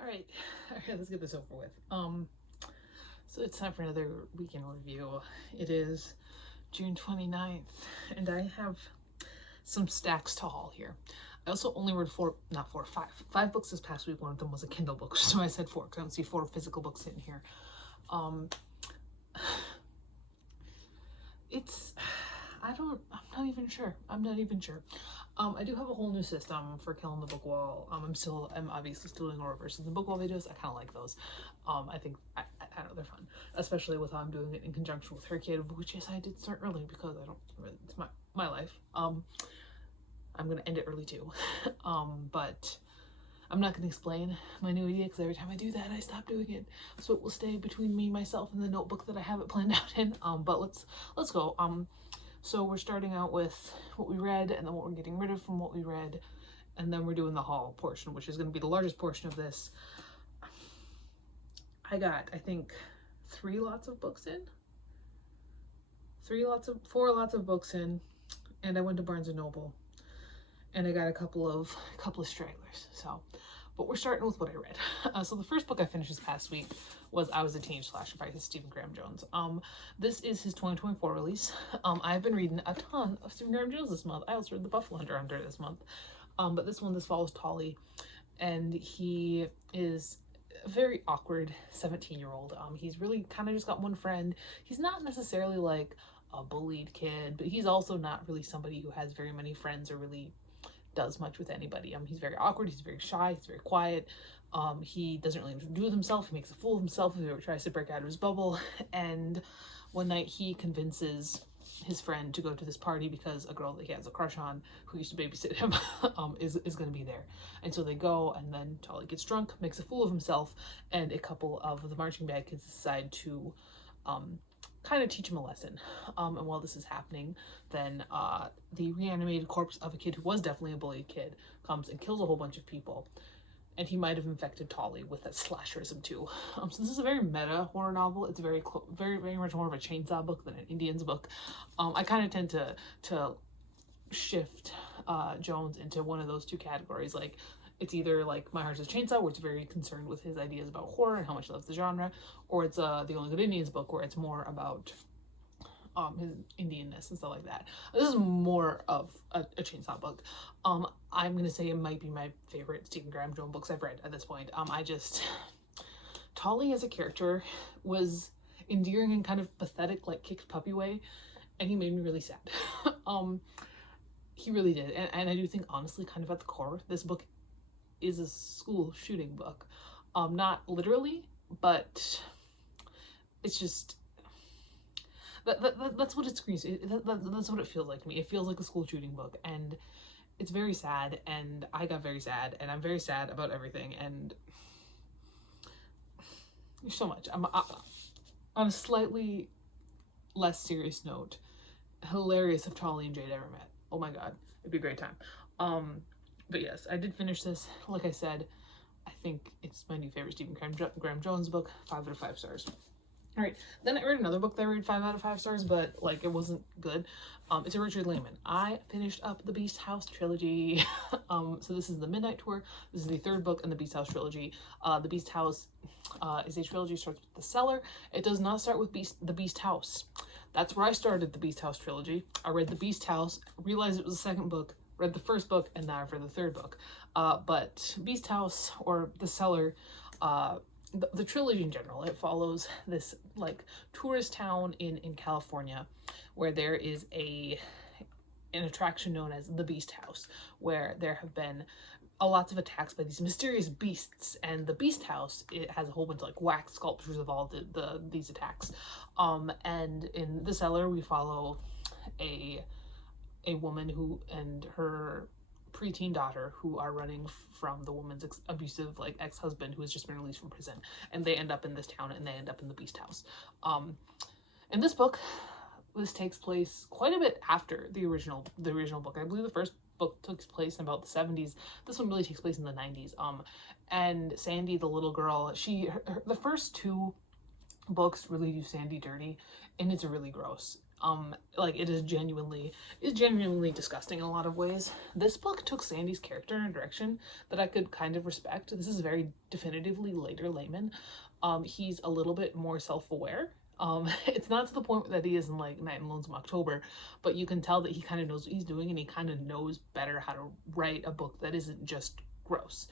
All right, let's get this over with. So it's time for another weekend review. It is June 29th, and I have some stacks to haul here. I also only read five books this past week. One of them was a Kindle book, so I said four because I don't see four physical books in here. I'm not even sure. I do have a whole new system for killing the book wall. I'm obviously still doing Aura versus the book wall videos. I kind of like those. I think, I don't know, they're fun. Especially with how I'm doing it in conjunction with hrcyed, which yes, I did start early because it's my life. I'm going to end it early too. But I'm not going to explain my new idea because every time I do that, I stop doing it. So it will stay between me, myself, and the notebook that I have it planned out in. But let's go. So we're starting out with what we read and then what we're getting rid of from what we read. And then we're doing the haul portion, which is going to be the largest portion of this. I got, I think, 4 lots of books in. And I went to Barnes & Noble. And I got a couple of stragglers. So, but we're starting with what I read. So the first book I finished this past week was I Was a Teenage Slasher by Stephen Graham Jones. This is his 2024 release. I've been reading a ton of Stephen Graham Jones this month. I also read The Buffalo Hunter this month. But this follows Tolly, and he is a very awkward 17-year-old. He's really kind of just got one friend. He's not necessarily like a bullied kid, but he's also not really somebody who has very many friends or really does much with anybody. He's very awkward, he's very shy, he's very quiet. He doesn't really do with himself. He makes a fool of himself if he ever tries to break out of his bubble. And one night he convinces his friend to go to this party because a girl that he has a crush on, who used to babysit him, is going to be there. And so they go, and then Charlie gets drunk, makes a fool of himself, and a couple of the marching band kids decide to kind of teach him a lesson. And while this is happening, then the reanimated corpse of a kid who was definitely a bullied kid comes and kills a whole bunch of people. And he might have infected Tolly with that slasherism too. So this is a very meta horror novel. It's very much more of a chainsaw book than an Indians book. I kind of tend to shift Jones into one of those two categories. Like, it's either like My Heart's a Chainsaw, where it's very concerned with his ideas about horror and how much he loves the genre, or it's The Only Good Indians book, where it's more about his Indianness and stuff like that. This is more of a chainsaw book. I'm gonna say it might be my favorite Stephen Graham Jones books I've read at this point. Tolly as a character was endearing in kind of pathetic, like kicked puppy way, and he made me really sad. He really did, and I do think, honestly, kind of at the core, this book is a school shooting book. Not literally, but it's just that's what it screams. That's what it feels like to me. It feels like a school shooting book, and it's very sad, and I got very sad, and I'm very sad about everything, and there's so much. On a slightly less serious note, hilarious if Tolly and Jade ever met. Oh my god, it'd be a great time. But yes, I did finish this. Like I said, I think it's my new favorite Stephen Graham Jones book. 5 out of 5 stars. All right, then I read another book that I read 5 out of 5 stars, but like it wasn't good. It's a Richard Lehman. I finished up the Beast House trilogy. So this is the Midnight Tour. This is the 3rd book in the Beast House trilogy. The Beast House is a trilogy. Starts with The Cellar. It does not start with the Beast House. That's where I started the Beast House trilogy. I read the Beast House, realized it was the 2nd book, read the 1st book, and now I've read the 3rd book. But Beast House, or The Cellar, the trilogy in general, it follows this like tourist town in California, where there is an attraction known as the Beast House, where there have been lots of attacks by these mysterious beasts, and the Beast House, it has a whole bunch of like wax sculptures of all these attacks. And in The Cellar, we follow a woman who and her preteen daughter who are running from the woman's abusive like ex-husband who has just been released from prison, and they end up in this town, and they end up in the Beast House. In this book, this takes place quite a bit after the original book. I believe the first book took place in about the 70s. This one really takes place in the 90s. And Sandy, the little girl, the first 2 books really do Sandy dirty, and it's really gross. Like it is genuinely disgusting in a lot of ways. This book took Sandy's character in a direction that I could kind of respect. This is very definitively later Layman. He's a little bit more self-aware. It's not to the point that he is in like Night and Lonesome October, but you can tell that he kind of knows what he's doing and he kind of knows better how to write a book that isn't just gross.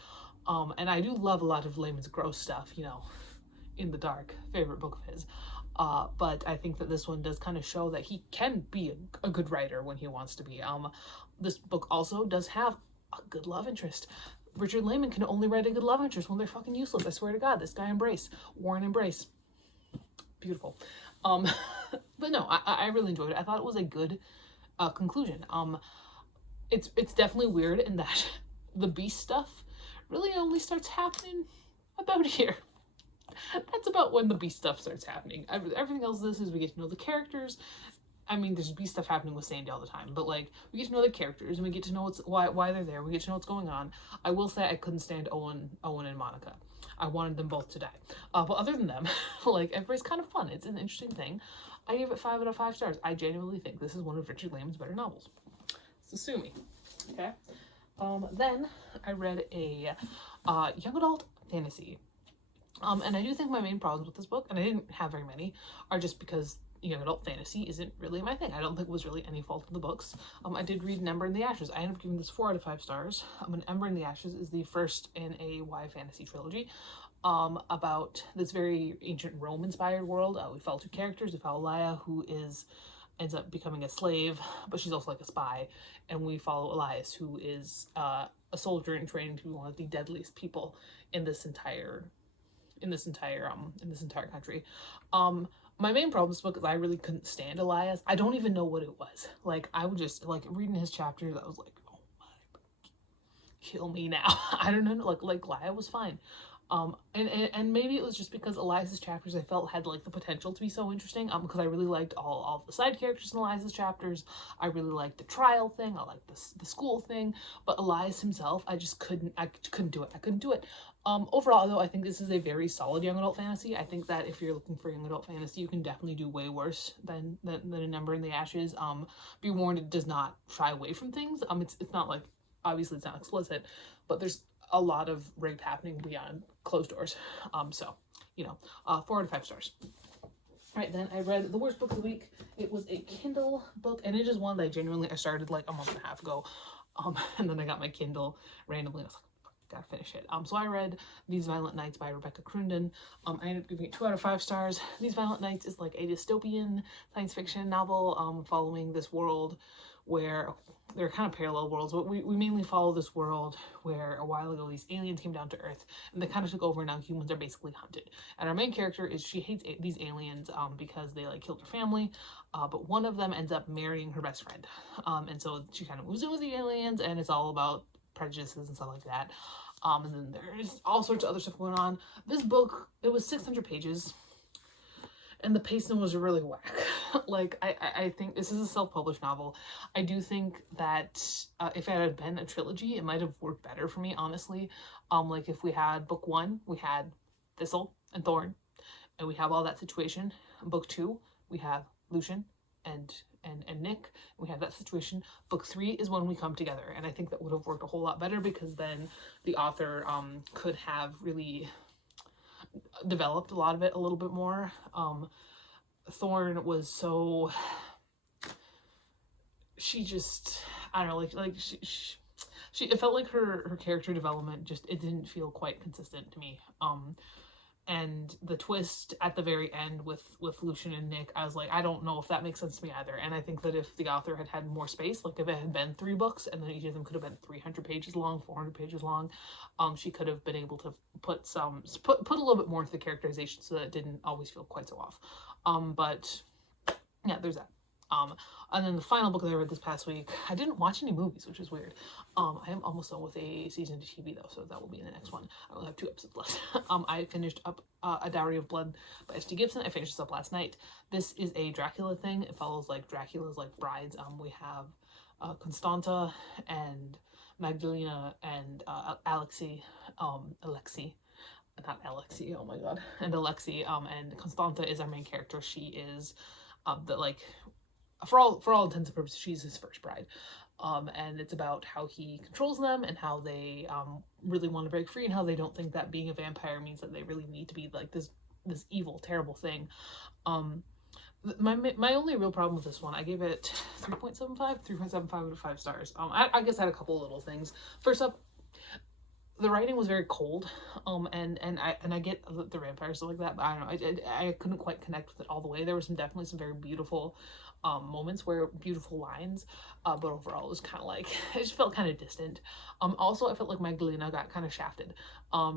And I do love a lot of Layman's gross stuff, you know, In the Dark, favorite book of his. But I think that this one does kind of show that he can be a good writer when he wants to be. This book also does have a good love interest. Richard Layman can only write a good love interest when they're fucking useless. I swear to God, this guy Embrace, Warren Embrace, beautiful. But no, I really enjoyed it. I thought it was a good conclusion. It's definitely weird in that the beast stuff really only starts happening about here. That's about when the beast stuff starts happening. Everything else this is we get to know the characters. I mean, there's beast stuff happening with Sandy all the time, but like we get to know the characters and we get to know why they're there. We get to know what's going on. I will say I couldn't stand Owen and Monica. I wanted them both to die. But other than them, like everybody's kind of fun. It's an interesting thing. I gave it 5 out of 5 stars. I genuinely think this is one of Richard Layman's better novels. So sue me. Okay. Then I read a young adult fantasy. And I do think my main problems with this book, and I didn't have very many, are just because young adult fantasy isn't really my thing. I don't think it was really any fault of the books. I did read An Ember in the Ashes. I ended up giving this 4 out of 5 stars. An Ember in the Ashes is the first in a YA fantasy trilogy about this very ancient Rome-inspired world. We follow 2 characters. We follow Laia, who ends up becoming a slave, but she's also like a spy, and we follow Elias, who is a soldier in training to be one of the deadliest people in this entire country. My main problem with this book is I really couldn't stand Elias. I don't even know what it was. Like, I would just, like, reading his chapters, I was like, oh my, kill me now. I don't know, like Laia was fine. And maybe it was just because Elias's chapters I felt had like the potential to be so interesting. Because I really liked all of the side characters in Elias's chapters. I really liked the trial thing. I liked the school thing. But Elias himself, I couldn't do it. I couldn't do it. Overall, though, I think this is a very solid young adult fantasy. I think that if you're looking for young adult fantasy, you can definitely do way worse than An Ember in the Ashes. Be warned, it does not shy away from things. It's not like, obviously it's not explicit, but there's a lot of rape happening beyond closed doors. So, you know, 4 out of 5 stars. Right, then I read the worst book of the week. It was a Kindle book, and it is one that I started like a month and a half ago. And then I got my Kindle randomly. I was like, gotta finish it. So I read These Violent Nights by Rebecca Crunden. I ended up giving it 2 out of 5 stars. These Violent Nights is like a dystopian science fiction novel following this world where they're kind of parallel worlds, but we mainly follow this world where a while ago these aliens came down to Earth and they kind of took over, and now humans are basically hunted. And our main character is, she hates these aliens because they like killed her family, but one of them ends up marrying her best friend. And so she kind of moves in with the aliens, and it's all about prejudices and stuff like that. And then there's all sorts of other stuff going on. This book, it was 600 pages. And the pacing was really whack. Like, I think this is a self-published novel. I do think that if it had been a trilogy, it might have worked better for me, honestly. Like, if we had book 1, we had Thistle and Thorn, and we have all that situation. Book 2, we have Lucian and Nick. We have that situation. Book 3 is when we come together, and I think that would have worked a whole lot better, because then the author could have really developed a lot of it a little bit more. Thorn was so, she just, I don't know, like she it felt like her character development just, it didn't feel quite consistent to me. And the twist at the very end with Lucian and Nick, I was like, I don't know if that makes sense to me either. And I think that if the author had had more space, like if it had been 3 books and then each of them could have been 300 pages long, 400 pages long, she could have been able to put a little bit more into the characterization so that it didn't always feel quite so off. But yeah, there's that. And then the final book that I read this past week, I didn't watch any movies, which is weird. I am almost done with a season of TV though, so that will be in the next one. I only have 2 episodes left. I finished up A Dowry of Blood by S.T. Gibson. I finished this up last night. This is a Dracula thing. It follows like Dracula's like brides. We have Constanta and Magdalena and Alexei, oh my god, and Alexei, and Constanta is our main character. She is the like for all intents and purposes, she's his first bride. And it's about how he controls them and how they really want to break free, and how they don't think that being a vampire means that they really need to be like this evil, terrible thing. My only real problem with this one, I gave it 3.75 out of 5 stars. I guess I had a couple of little things. First up, the writing was very cold, and I get the vampires stuff like that, but I don't know, I couldn't quite connect with it all the way. There were definitely some very beautiful moments, where beautiful lines, but overall it was kind of like, it just felt kind of distant. Also I felt like Magdalena got kind of shafted.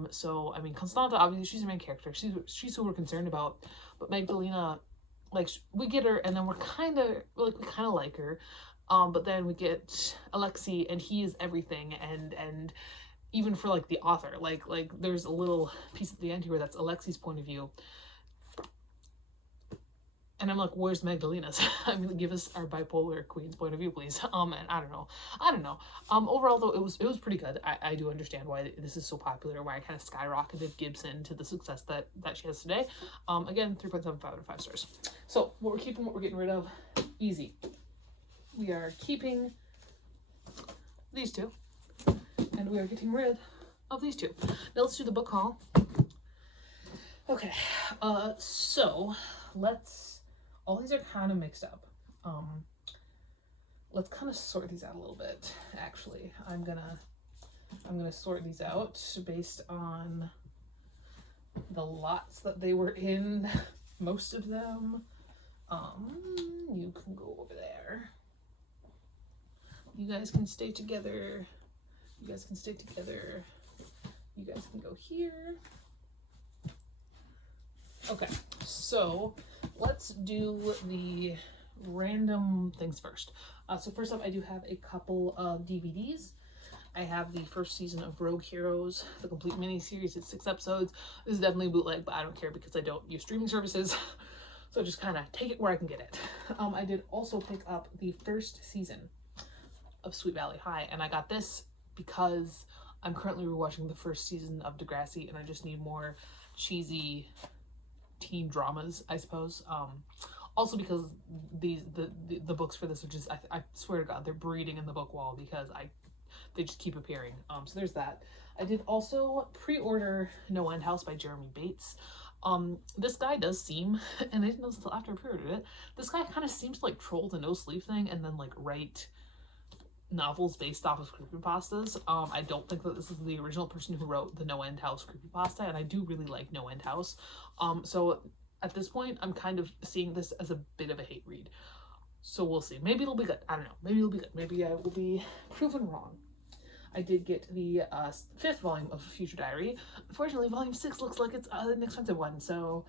So I mean, Constanta, obviously she's the main character, she's who we're concerned about, but Magdalena, like, we get her and then we kind of like her, but then we get Alexei and he is everything, and even for like the author, like there's a little piece at the end here that's Alexei's point of view, and I'm like, where's Magdalena's? I mean, give us our bipolar queen's point of view, please. And I don't know. Overall though, it was pretty good. I do understand why this is so popular, why I kind of skyrocketed Gibson to the success that she has today. Again, 3.75 out of 5 stars. So what we're keeping, what we're getting rid of, easy. We are keeping these two, and we are getting rid of these two. Now let's do the book haul. Okay, so all these are kind of mixed up. Let's kind of sort these out a little bit. Actually, I'm gonna sort these out based on the lots that they were in. Most of them. You can go over there. You guys can stay together. You guys can stay together. You guys can go here. Okay, so let's do the random things first. So first up, I do have a couple of DVDs. I have the first season of Rogue Heroes, the complete miniseries. It's 6 episodes. This is definitely a bootleg, but I don't care because I don't use streaming services. So just kind of take it where I can get it. I did also pick up the first season of Sweet Valley High, and I got this because I'm currently rewatching the first season of Degrassi, and I just need more cheesy teen dramas, I suppose. Also because the books for this, which is, I swear to God, they're breeding in the book wall because they just keep appearing. So there's that. I did also pre-order No End House by Jeremy Bates. This guy does seem, and I didn't know this until after I pre-ordered it, this guy kind of seems to like troll the no sleep thing and then like write novels based off of creepypastas. I don't think that this is the original person who wrote the No End House creepypasta, and I do really like No End House. So at this point, I'm kind of seeing this as a bit of a hate read. So we'll see. Maybe it'll be good. I don't know. Maybe it'll be good. Maybe I will be proven wrong. I did get the 5th volume of Future Diary. Unfortunately, volume 6 looks like it's an expensive one, so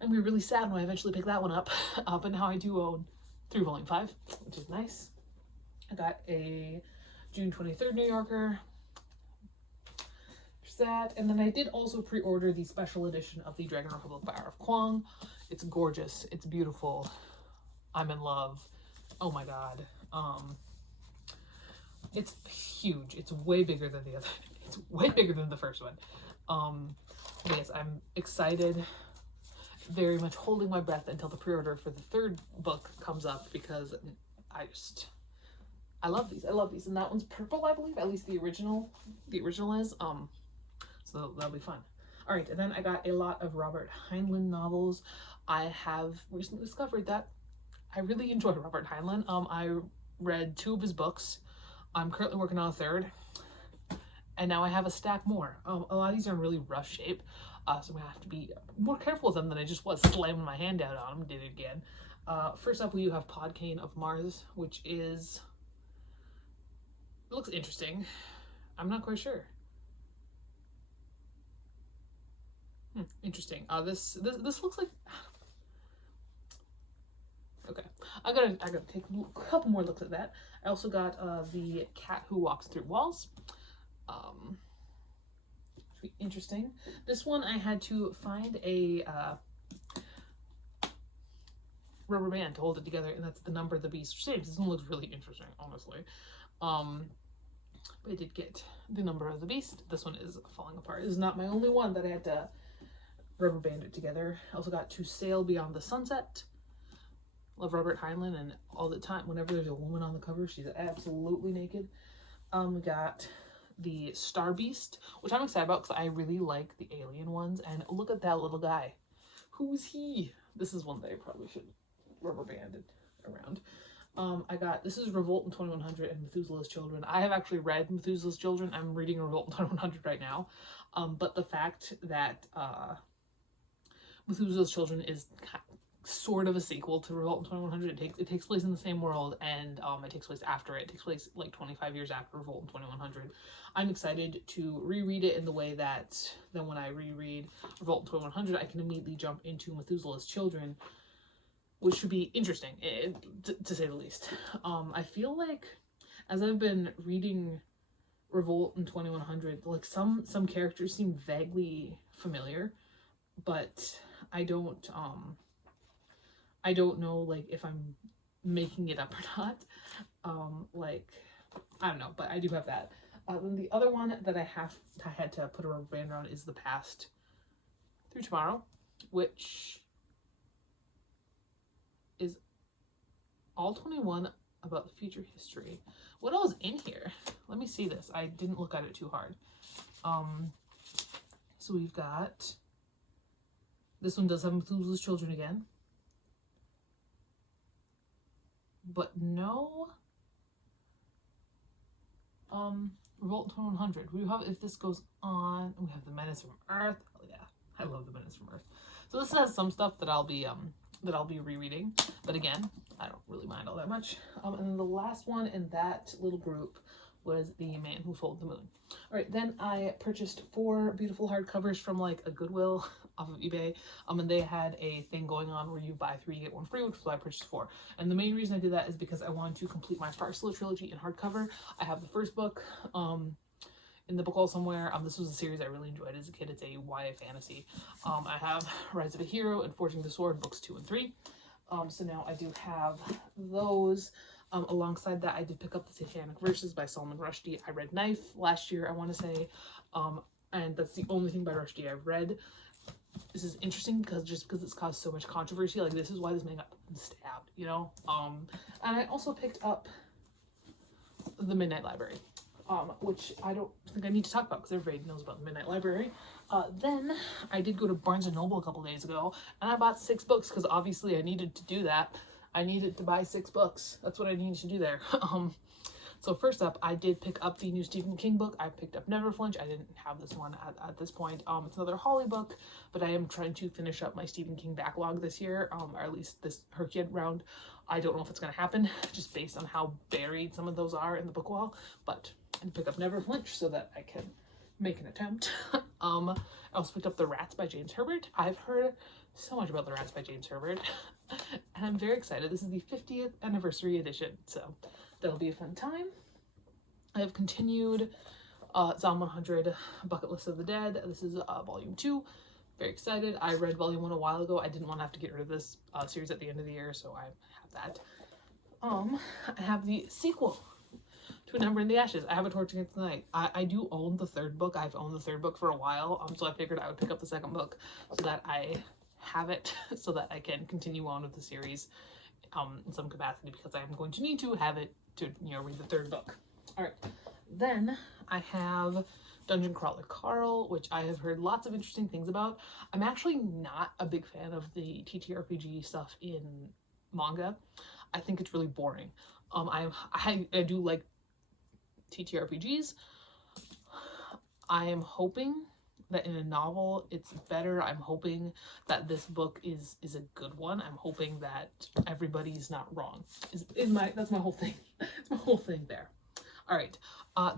I'm gonna be really sad when I eventually pick that one up. But now I do own through volume 5, which is nice. I got a June 23rd New Yorker. There's that. And then I did also pre-order the special edition of the Dragon Republic by R.F. Kuang. It's gorgeous. It's beautiful. I'm in love. Oh my god. It's huge. It's way bigger than the other. It's way bigger than the first one. But yes, I'm excited. Very much holding my breath until the pre-order for the 3rd book comes up because I love these. I love these. And that one's purple, I believe. At least the original is. So that'll be fun. All right, and then I got a lot of Robert Heinlein novels. I have recently discovered that I really enjoy Robert Heinlein. I read 2 of his books. I'm currently working on a 3rd. And now I have a stack more. A lot of these are in really rough shape. So I'm gonna have to be more careful with them than I just was slamming my hand out on them. Did it again. First up, we have Podkayne of Mars, which is... It looks interesting. I'm not quite sure. Interesting. This looks like... Okay, I gotta take a couple more looks at that. I also got the Cat Who Walks Through Walls. Should be interesting. This one I had to find a rubber band to hold it together, and that's The Number of the Beast. This one looks really interesting, honestly. But I did get The Number of the Beast. This one is falling apart. This is not my only one that I had to rubber band it together. I also got To Sail Beyond the Sunset. Love Robert Heinlein, and all the time, whenever there's a woman on the cover, she's absolutely naked. We got the Star Beast, which I'm excited about because I really like the alien ones. And look at that little guy. Who's he? This is one that I probably should rubber banded around. This is Revolt in 2100 and Methuselah's Children. I have actually read Methuselah's Children. I'm reading Revolt in 2100 right now. But the fact that Methuselah's Children is sort of a sequel to Revolt in 2100. It takes place in the same world, and it takes place after it. It takes place like 25 years after Revolt in 2100. I'm excited to reread it in the way that then when I reread Revolt in 2100, I can immediately jump into Methuselah's Children, which should be interesting, to say the least. I feel like as I've been reading Revolt in 2100, like some characters seem vaguely familiar, but I don't know, like, if I'm making it up or not. Like, I don't know, but I do have that. Then the other one that I had to put a rubber band around is The Past Through Tomorrow, which is all 21 about the future history. What else is in here? Let me see this. I didn't look at it too hard. So we've got, this one does have Methuselah's Children again. But no Revolt 2100. We have If This Goes On. We have The Menace from Earth. Oh yeah, I love The Menace from Earth. So this has some stuff that I'll be rereading, but again, I don't really mind all that much. And then the last one in that little group was The Man Who Sold the Moon. All right, then I purchased 4 beautiful hardcovers from like a Goodwill off of eBay, and they had a thing going on where you buy 3 get 1 free, which is why I purchased 4. And the main reason I did that is because I wanted to complete my Farslow trilogy in hardcover. I have the first book in the book hall somewhere. This was a series I really enjoyed as a kid. It's a YA fantasy. I have Rise of a Hero and Forging the Sword, books 2 and 3. So now I do have those. Alongside that, I did pick up the Satanic Verses by Salman Rushdie. I read Knife last year, I want to say, and that's the only thing by Rushdie I've read. This is interesting because it's caused so much controversy. Like, this is why this man got stabbed, you know? And I also picked up The Midnight Library, which I don't think I need to talk about because everybody knows about The Midnight Library. Then I did go to Barnes & Noble a couple days ago, and I bought 6 books because obviously I needed to do that. I needed to buy 6 books. That's what I needed to do there. So first up, I did pick up the new Stephen King book. I picked up Never Flinch. I didn't have this one at this point. It's another Holly book, but I am trying to finish up my Stephen King backlog this year, or at least this hrcyed round. I don't know if it's going to happen, just based on how buried some of those are in the book wall, but I pick up Never Flinch so that I can make an attempt. I also picked up The Rats by James Herbert. I've heard so much about The Rats by James Herbert, and I'm very excited. This is the 50th anniversary edition, so that'll be a fun time. I have continued Zom 100 Bucket List of the Dead. This is volume 2. Very excited. I read volume 1 a while ago. I didn't want to have to get rid of this series at the end of the year, so I have that. I have the sequel to A Number in the Ashes. I have A Torch Against the Night. I do own the 3rd book. I've owned the 3rd book for a while, so I figured I would pick up the 2nd book so that I have it, so that I can continue on with the series in some capacity, because I'm going to need to have it to, read the 3rd book. All right, then I have Dungeon Crawler Carl, which I have heard lots of interesting things about. I'm actually not a big fan of the TTRPG stuff in manga. I think it's really boring. I do like TTRPGs. I am hoping that in a novel it's better. I'm hoping that this book is a good one. I'm hoping that everybody's not wrong. That's my whole thing. It's my whole thing there. All right.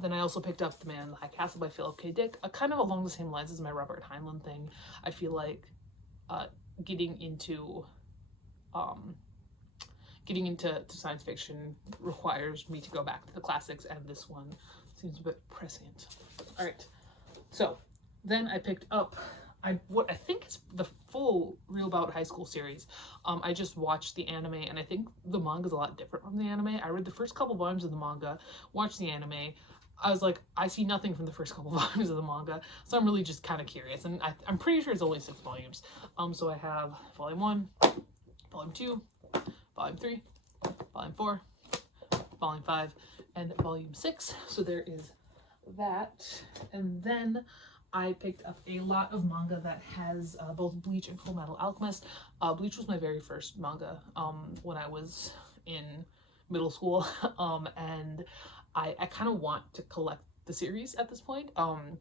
Then I also picked up The Man in the High Castle by Philip K. Dick, kind of along the same lines as my Robert Heinlein thing. I feel like getting into science fiction requires me to go back to the classics, and this one seems a bit prescient. All right. So then I picked up what I think is the full Real About High School series. I just watched the anime, and I think the manga is a lot different from the anime. I read the first couple volumes of the manga, watched the anime. I was like, I see nothing from the first couple volumes of the manga, so I'm really just kind of curious. And I'm pretty sure it's only 6 volumes. So I have volume 1, volume 2, Volume 3, Volume 4, Volume 5, and Volume 6. So there is that. And then I picked up a lot of manga that has both Bleach and Full Metal Alchemist. Bleach was my very first manga when I was in middle school, and I kind of want to collect the series at this point. I'm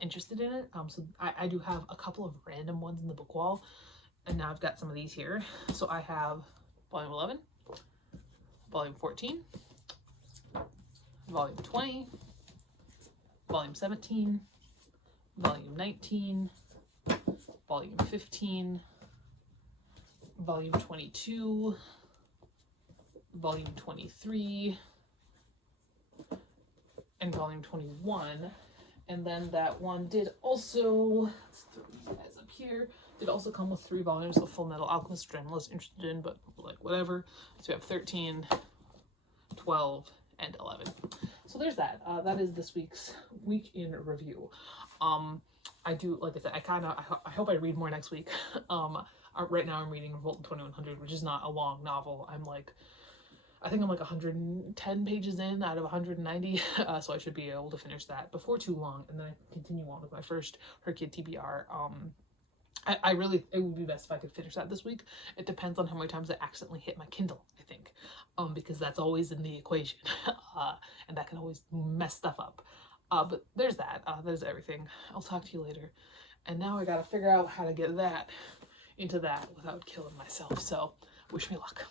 interested in it, so I do have a couple of random ones in the book wall, and now I've got some of these here. So I have Volume 11, Volume 14, Volume 20, Volume 17, Volume 19, Volume 15, Volume 22, Volume 23, and Volume 21. And then that one did also, let's throw these guys up here, did also come with 3 volumes of Full Metal Alchemist, which I'm less interested in, but like whatever. So we have 13, 12, and 11. So there's that. That is this week's week in review. I do, like I said, I hope I read more next week. Right now I'm reading Revolt in 2100, which is not a long novel. I think I'm like 110 pages in out of 190, so I should be able to finish that before too long, and then I continue on with my first hrcyed TBR. It would be best if I could finish that this week. It depends on how many times I accidentally hit my Kindle, I think, because that's always in the equation, and that can always mess stuff up. But there's that. There's everything. I'll talk to you later. And now I gotta figure out how to get that into that without killing myself, so wish me luck.